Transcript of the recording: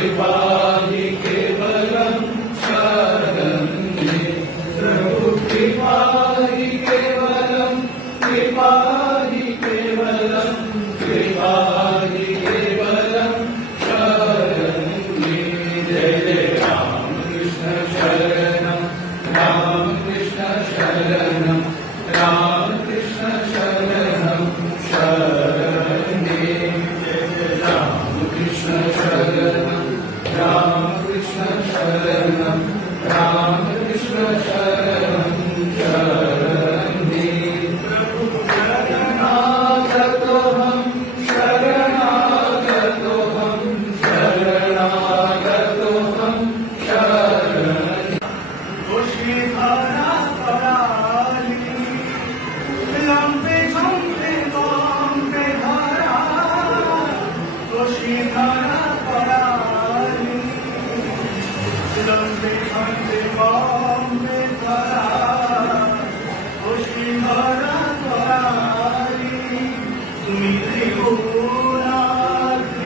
कृपा ही केवलम शरण्ये प्रभु कृपा ही केवलम कृपा ही केवलम कृपा ही केवलम शरण्ये जय जय राम कृष्ण शरणम राम कृष्ण शरणम राम कृष्ण शरणम शरण्ये जय जय राम कृष्ण शरणम राम कृष्ण शरणम राम कृष्ण शरणम शरण्ये प्रभु शरणागतो हम शरणागतो हम शरणागतो हम शरण धारा पराली लंबे झंपे बंपे धारा धारा पराली लंबे झंपे